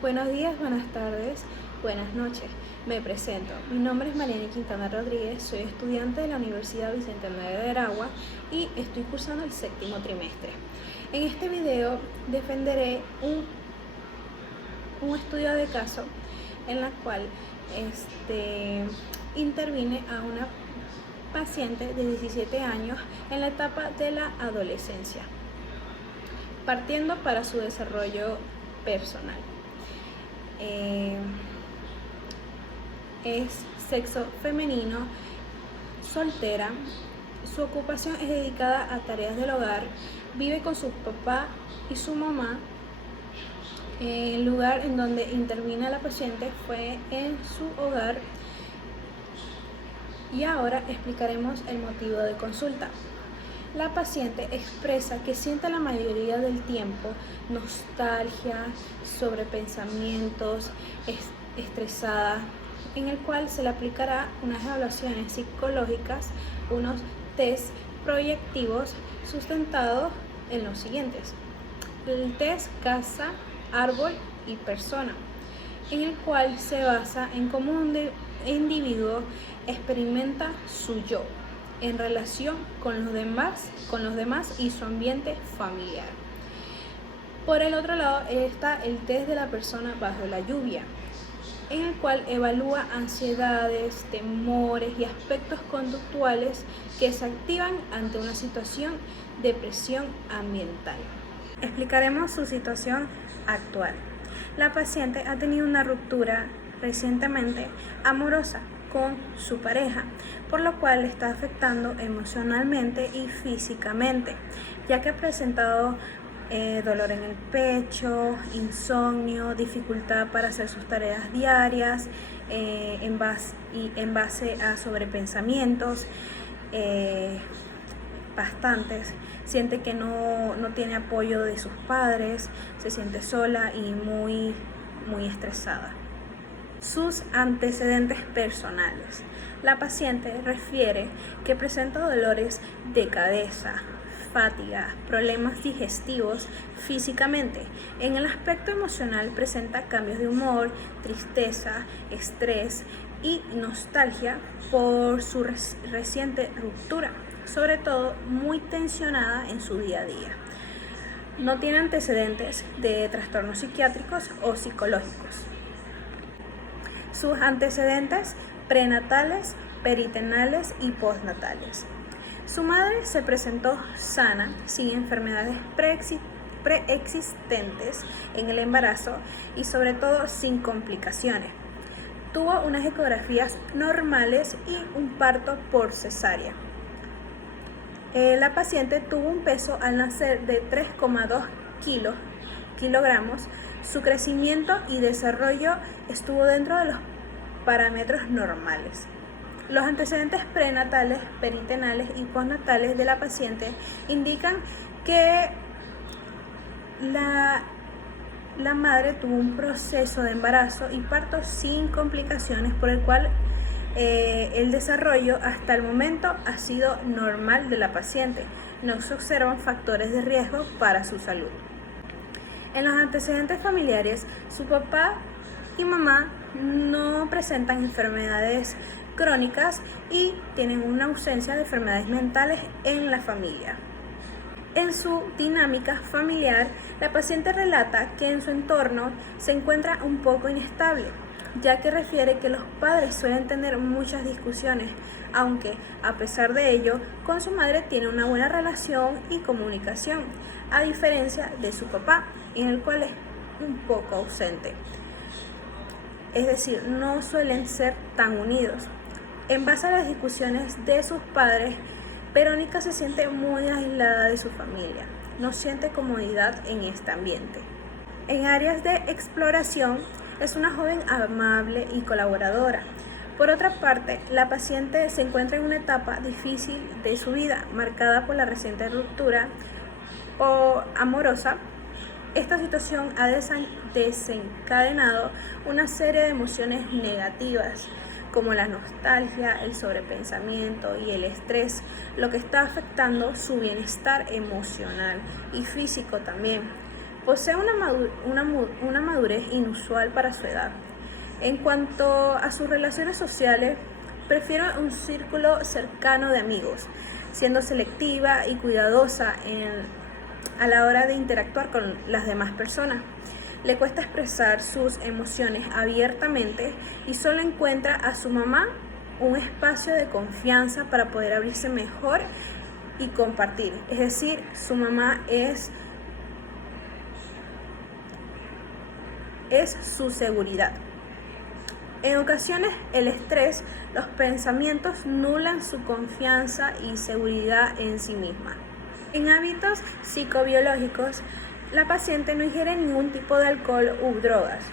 Buenos días, buenas tardes, buenas noches. Me presento. Mi nombre es Mariana Quintana Rodríguez, soy estudiante de la Universidad Vicente Hernández de Aragua y estoy cursando el séptimo trimestre. En este video defenderé un estudio de caso en la cual intervine a una paciente de 17 años en la etapa de la adolescencia, partiendo para su desarrollo personal. Es sexo femenino, soltera, su ocupación es dedicada a tareas del hogar, vive con su papá y su mamá. El lugar en donde intervino la paciente fue en su hogar. Y ahora explicaremos el motivo de consulta. La paciente expresa que siente la mayoría del tiempo nostalgia, sobrepensamientos, estresada, en el cual se le aplicará unas evaluaciones psicológicas, unos test proyectivos sustentados en los siguientes. El test casa, árbol y persona, en el cual se basa en cómo un individuo experimenta su yo en relación con los demás y su ambiente familiar. Por el otro lado está el test de la persona bajo la lluvia, en el cual evalúa ansiedades, temores y aspectos conductuales que se activan ante una situación de presión ambiental. Explicaremos su situación actual. La paciente ha tenido una ruptura recientemente amorosa con su pareja, por lo cual le está afectando emocionalmente y físicamente, ya que ha presentado dolor en el pecho, insomnio, dificultad para hacer sus tareas diarias, en base a sobrepensamientos bastantes. Siente que no tiene apoyo de sus padres, se siente sola y muy estresada. Sus antecedentes personales. La paciente refiere que presenta dolores de cabeza, fatiga, problemas digestivos físicamente. En el aspecto emocional presenta cambios de humor, tristeza, estrés y nostalgia por su reciente ruptura, sobre todo muy tensionada en su día a día. No tiene antecedentes de trastornos psiquiátricos o psicológicos. Sus antecedentes prenatales, peritenales y postnatales. Su madre se presentó sana, sin enfermedades preexistentes en el embarazo y sobre todo sin complicaciones. Tuvo unas ecografías normales y un parto por cesárea. La paciente tuvo un peso al nacer de 3,2 kilogramos. Su crecimiento y desarrollo estuvo dentro de los parámetros normales. Los antecedentes prenatales, peritenales y postnatales de la paciente indican que la madre tuvo un proceso de embarazo y parto sin complicaciones, por el cual el desarrollo hasta el momento ha sido normal de la paciente. No se observan factores de riesgo para su salud. En los antecedentes familiares, su papá y mamá no presentan enfermedades crónicas y tienen una ausencia de enfermedades mentales en la familia. En su dinámica familiar, la paciente relata que en su entorno se encuentra un poco inestable, ya que refiere que los padres suelen tener muchas discusiones, aunque a pesar de ello, con su madre tiene una buena relación y comunicación, a diferencia de su papá, en el cual es un poco ausente. Es decir, no suelen ser tan unidos. En base a las discusiones de sus padres, Verónica se siente muy aislada de su familia, no siente comodidad en este ambiente. En áreas de exploración, es una joven amable y colaboradora. Por otra parte, la paciente se encuentra en una etapa difícil de su vida, marcada por la reciente ruptura amorosa. Esta situación ha desencadenado una serie de emociones negativas, como la nostalgia, el sobrepensamiento y el estrés, lo que está afectando su bienestar emocional y físico también. Posee una madurez inusual para su edad. En cuanto a sus relaciones sociales, prefiere un círculo cercano de amigos, siendo selectiva y cuidadosa a la hora de interactuar con las demás personas. Le cuesta expresar sus emociones abiertamente y solo encuentra a su mamá un espacio de confianza para poder abrirse mejor y compartir. Es decir, su mamá es su seguridad. En ocasiones, el estrés, los pensamientos nulan su confianza y seguridad en sí misma. En hábitos psicobiológicos, la paciente no ingiere ningún tipo de alcohol u drogas.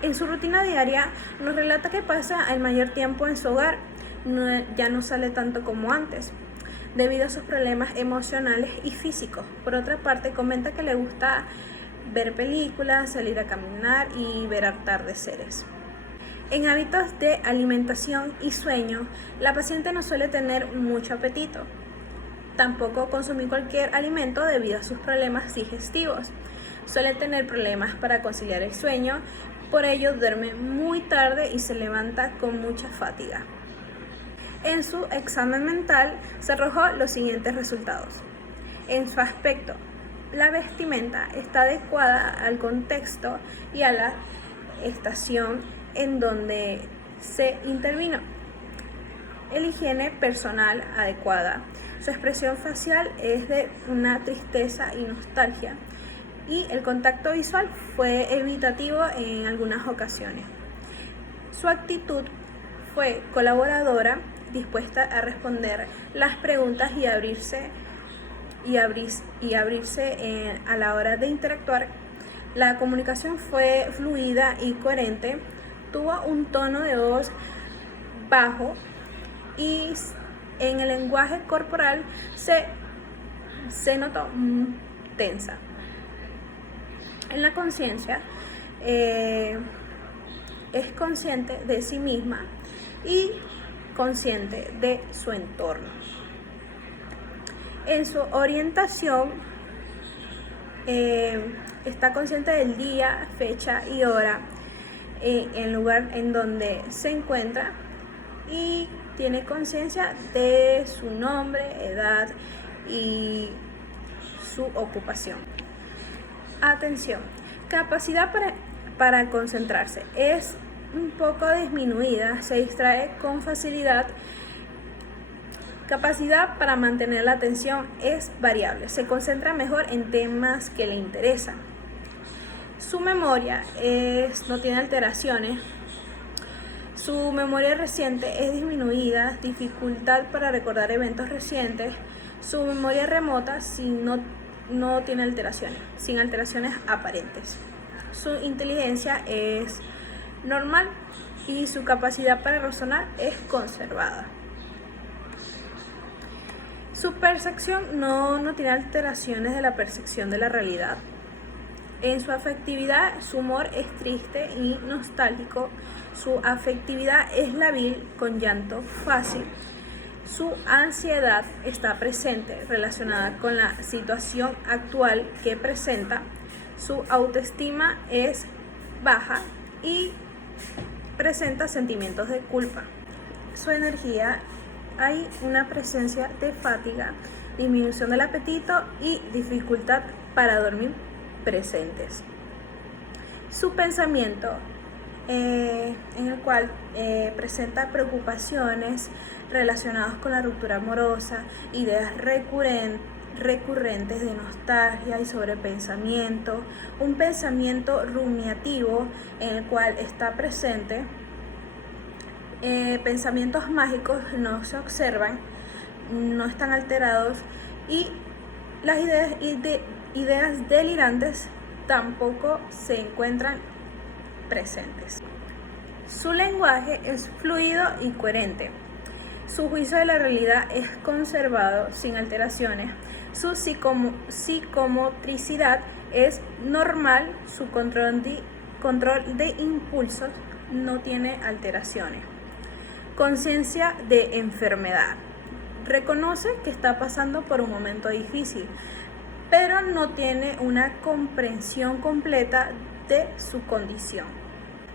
En su rutina diaria, nos relata que pasa el mayor tiempo en su hogar, ya no sale tanto como antes, debido a sus problemas emocionales y físicos. Por otra parte, comenta que le gusta ver películas, salir a caminar y ver atardeceres. En hábitos de alimentación y sueño, la paciente no suele tener mucho apetito. Tampoco consumir cualquier alimento debido a sus problemas digestivos. Suele tener problemas para conciliar el sueño, por ello duerme muy tarde y se levanta con mucha fatiga. En su examen mental se arrojó los siguientes resultados. En su aspecto, la vestimenta está adecuada al contexto y a la estación en donde se intervino. La higiene personal adecuada. Su expresión facial es de una tristeza y nostalgia. Y el contacto visual fue evitativo en algunas ocasiones. Su actitud fue colaboradora, dispuesta a responder las preguntas y abrirse a la hora de interactuar. La comunicación fue fluida y coherente. Tuvo un tono de voz bajo y en el lenguaje corporal se notó tensa. En la conciencia, es consciente de sí misma y consciente de su entorno. En su orientación, está consciente del día, fecha y hora, el lugar en donde se encuentra y tiene conciencia de su nombre, edad y su ocupación. Atención, capacidad para concentrarse es un poco disminuida, se distrae con facilidad. Capacidad para mantener la atención es variable, se concentra mejor en temas que le interesan. Su memoria no tiene alteraciones. Su memoria reciente es disminuida, dificultad para recordar eventos recientes. Su memoria remota no tiene alteraciones, sin alteraciones aparentes. Su inteligencia es normal y su capacidad para razonar es conservada. Su percepción no tiene alteraciones de la percepción de la realidad. En su afectividad, su humor es triste y nostálgico. Su afectividad es lábil, con llanto fácil. Su ansiedad está presente, relacionada con la situación actual que presenta. Su autoestima es baja y presenta sentimientos de culpa. Su energía, hay una presencia de fatiga, disminución del apetito y dificultad para dormir presentes. Su pensamiento, en el cual presenta preocupaciones relacionadas con la ruptura amorosa, ideas recurrentes de nostalgia y sobrepensamiento, un pensamiento rumiativo en el cual está presente. Pensamientos mágicos no se observan, no están alterados y las ideas delirantes tampoco se encuentran presentes. Su lenguaje es fluido y coherente. Su juicio de la realidad es conservado sin alteraciones. Su psicomotricidad es normal. Su control de impulsos no tiene alteraciones. Conciencia de enfermedad. Reconoce que está pasando por un momento difícil. pero no tiene una comprensión completa de su condición.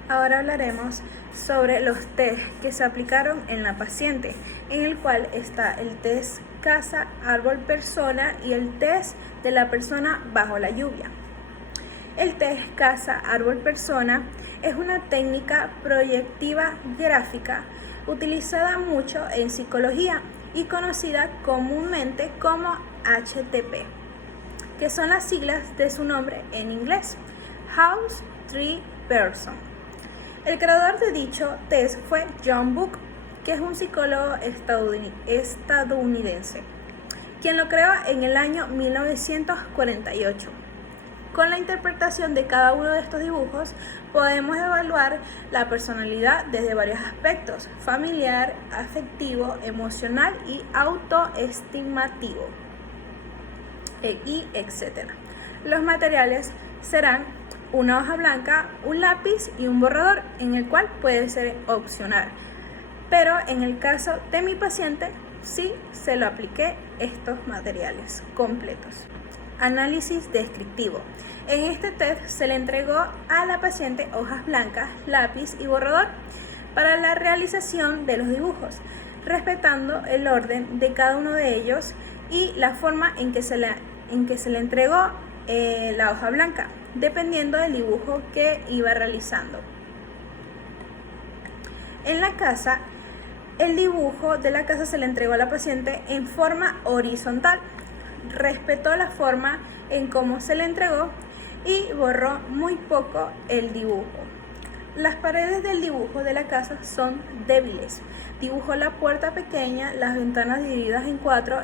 Ahora hablaremos sobre los test que se aplicaron en la paciente, en el cual está el test casa, árbol, persona y el test de la persona bajo la lluvia. El test casa, árbol, persona es una técnica proyectiva gráfica utilizada mucho en psicología y conocida comúnmente como HTP, que son las siglas de su nombre en inglés, House Tree Person. El creador de dicho test fue John Book, que es un psicólogo estadounidense, quien lo creó en el año 1948. Con la interpretación de cada uno de estos dibujos podemos evaluar la personalidad desde varios aspectos: familiar, afectivo, emocional y autoestimativo, y etc. Los materiales serán una hoja blanca, un lápiz y un borrador, en el cual puede ser opcional. Pero en el caso de mi paciente, sí se lo apliqué estos materiales completos. Análisis descriptivo. En este test se le entregó a la paciente hojas blancas, lápiz y borrador para la realización de los dibujos, respetando el orden de cada uno de ellos y la forma en que se le entregó la hoja blanca, dependiendo del dibujo que iba realizando. En la casa, el dibujo de la casa se le entregó a la paciente en forma horizontal. Respetó la forma en cómo se le entregó y borró muy poco el dibujo. Las paredes del dibujo de la casa son débiles. Dibujó la puerta pequeña, las ventanas divididas en 4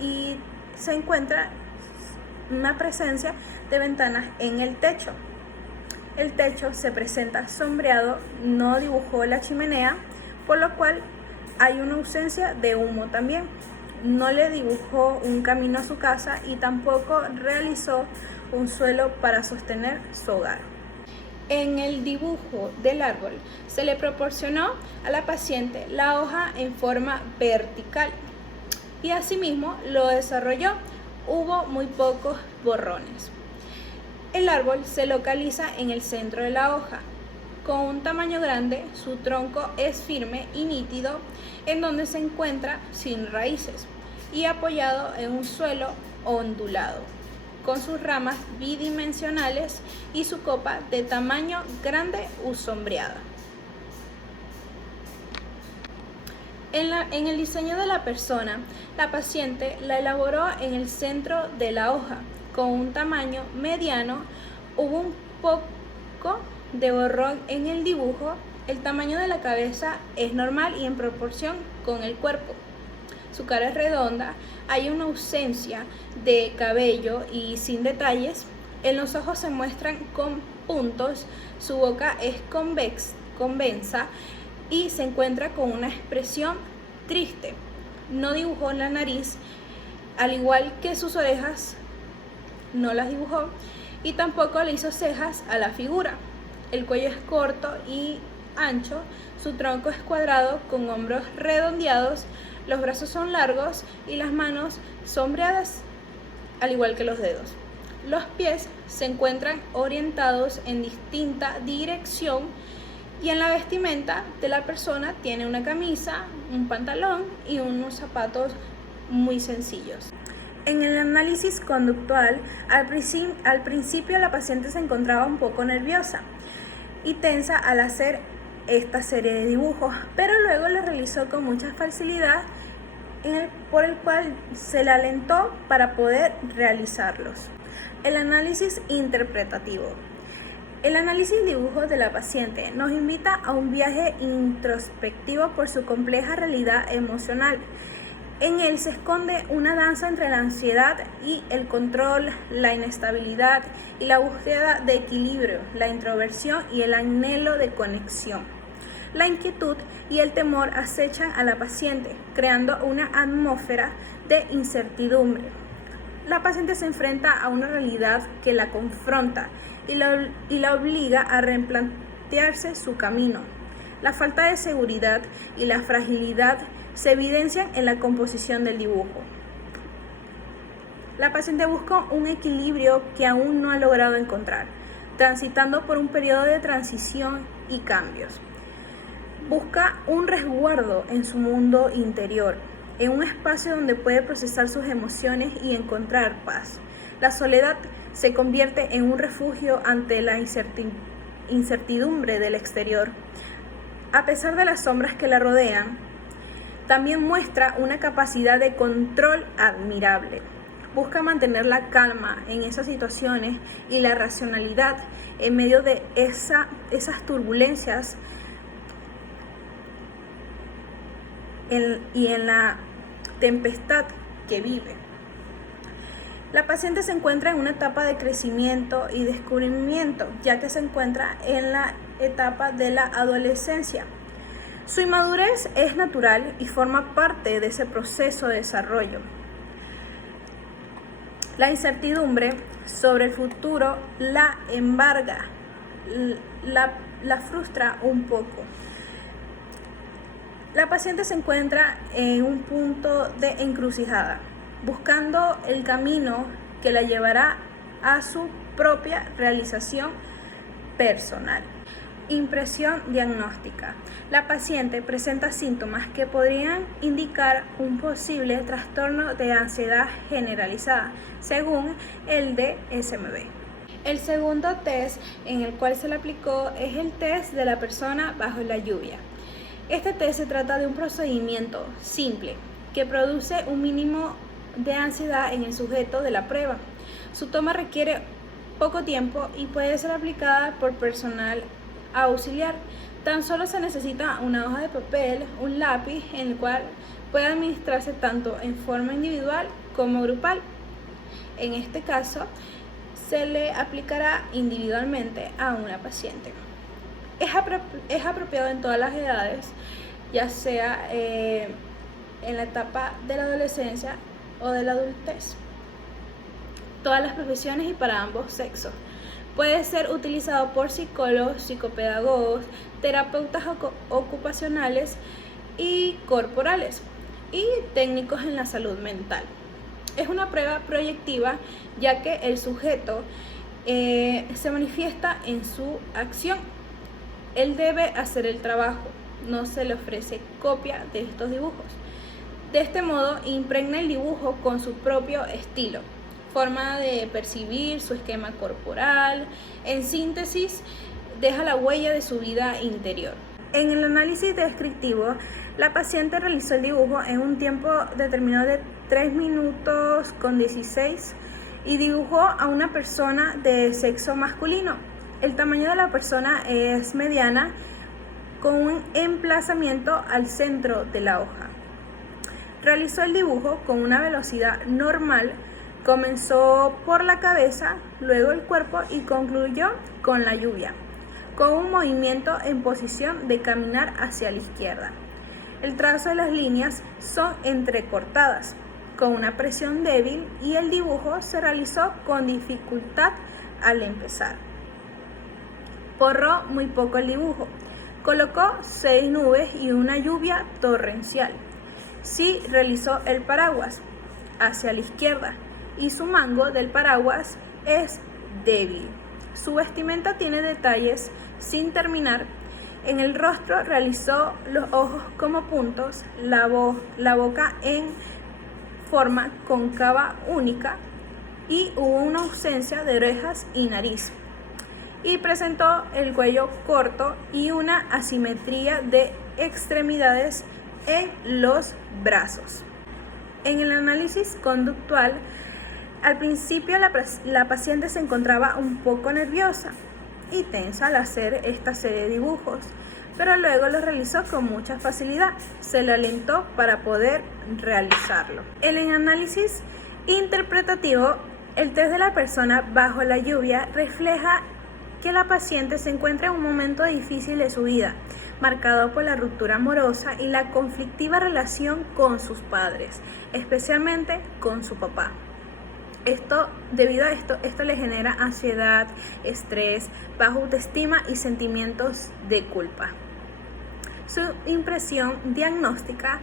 y se encuentra una presencia de ventanas en el techo. El techo se presenta sombreado, no dibujó la chimenea, por lo cual hay una ausencia de humo también. No le dibujó un camino a su casa y tampoco realizó un suelo para sostener su hogar. En el dibujo del árbol se le proporcionó a la paciente la hoja en forma vertical y asimismo lo desarrolló. Hubo muy pocos borrones. El árbol se localiza en el centro de la hoja. Con un tamaño grande, su tronco es firme y nítido, en donde se encuentra sin raíces y apoyado en un suelo ondulado, con sus ramas bidimensionales y su copa de tamaño grande u sombreada. En el diseño de la persona, la paciente la elaboró en el centro de la hoja, con un tamaño mediano. Hubo un poco de borrón en el dibujo. El tamaño de la cabeza es normal y en proporción con el cuerpo. Su cara es redonda, hay una ausencia de cabello y sin detalles. En los ojos se muestran con puntos, su boca es convexa y se encuentra con una expresión triste. No dibujó la nariz, al igual que sus orejas, no las dibujó, y tampoco le hizo cejas a la figura. El cuello es corto y ancho, su tronco es cuadrado con hombros redondeados, los brazos son largos y las manos sombreadas, al igual que los dedos. Los pies se encuentran orientados en distinta dirección y en la vestimenta de la persona tiene una camisa, un pantalón y unos zapatos muy sencillos. En el análisis conductual, al principio la paciente se encontraba un poco nerviosa y tensa al hacer esta serie de dibujos, pero luego lo realizó con mucha facilidad, por el cual se le alentó para poder realizarlos. El análisis interpretativo. El análisis dibujo de la paciente nos invita a un viaje introspectivo por su compleja realidad emocional. En él se esconde una danza entre la ansiedad y el control, la inestabilidad y la búsqueda de equilibrio, la introversión y el anhelo de conexión. La inquietud y el temor acechan a la paciente, creando una atmósfera de incertidumbre. La paciente se enfrenta a una realidad que la confronta y la obliga a replantearse su camino. La falta de seguridad y la fragilidad se evidencian en la composición del dibujo. La paciente busca un equilibrio que aún no ha logrado encontrar, transitando por un periodo de transición y cambios. Busca un resguardo en su mundo interior, en un espacio donde puede procesar sus emociones y encontrar paz. La soledad se convierte en un refugio ante la incertidumbre del exterior. A pesar de las sombras que la rodean, también muestra una capacidad de control admirable. Busca mantener la calma en esas situaciones y la racionalidad en medio de esas turbulencias y en la tempestad que vive. La paciente se encuentra en una etapa de crecimiento y descubrimiento, ya que se encuentra en la etapa de la adolescencia. Su inmadurez es natural y forma parte de ese proceso de desarrollo. La incertidumbre sobre el futuro la embarga, la frustra un poco. La paciente se encuentra en un punto de encrucijada, buscando el camino que la llevará a su propia realización personal. Impresión diagnóstica. La paciente presenta síntomas que podrían indicar un posible trastorno de ansiedad generalizada, según el DSM-5. El segundo test en el cual se le aplicó es el test de la persona bajo la lluvia. Este test se trata de un procedimiento simple que produce un mínimo de ansiedad en el sujeto de la prueba. Su toma requiere poco tiempo y puede ser aplicada por personal auxiliar. Tan solo se necesita una hoja de papel, un lápiz, en el cual puede administrarse tanto en forma individual como grupal. En este caso, se le aplicará individualmente a una paciente. Es apropiado en todas las edades, ya sea en la etapa de la adolescencia o de la adultez, todas las profesiones y para ambos sexos. Puede ser utilizado por psicólogos, psicopedagogos, terapeutas ocupacionales y corporales y técnicos en la salud mental. Es una prueba proyectiva, ya que el sujeto se manifiesta en su acción. Él debe hacer el trabajo, no se le ofrece copia de estos dibujos. De este modo, impregna el dibujo con su propio estilo, forma de percibir, su esquema corporal. En síntesis, deja la huella de su vida interior. En el análisis descriptivo, la paciente realizó el dibujo en un tiempo determinado de 3 minutos con 16 y dibujó a una persona de sexo masculino. El tamaño de la persona es mediana, con un emplazamiento al centro de la hoja. Realizó el dibujo con una velocidad normal. Comenzó por la cabeza, luego el cuerpo y concluyó con la lluvia, con un movimiento en posición de caminar hacia la izquierda. El trazo de las líneas son entrecortadas, con una presión débil, y el dibujo se realizó con dificultad al empezar. Borró muy poco el dibujo. Colocó 6 nubes y una lluvia torrencial. Sí realizó el paraguas hacia la izquierda y su mango del paraguas es débil. Su vestimenta tiene detalles sin terminar. En el rostro realizó los ojos como puntos, la boca en forma cóncava única y hubo una ausencia de orejas y nariz. Y presentó el cuello corto y una asimetría de extremidades en los brazos. En el análisis conductual, al principio la paciente se encontraba un poco nerviosa y tensa al hacer esta serie de dibujos, pero luego lo realizó con mucha facilidad. Se le alentó para poder realizarlo. En el análisis interpretativo, el test de la persona bajo la lluvia refleja que la paciente se encuentra en un momento difícil de su vida, marcado por la ruptura amorosa y la conflictiva relación con sus padres, especialmente con su papá. Debido a esto le genera ansiedad, estrés, baja autoestima y sentimientos de culpa. Su impresión diagnóstica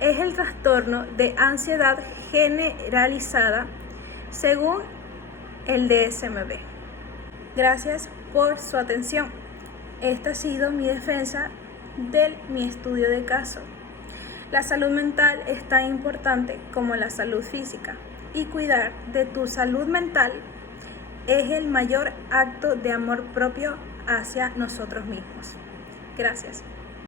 es el trastorno de ansiedad generalizada, según el DSM-5. Gracias por su atención. Esta ha sido mi defensa de mi estudio de caso. La salud mental es tan importante como la salud física, y cuidar de tu salud mental es el mayor acto de amor propio hacia nosotros mismos. Gracias.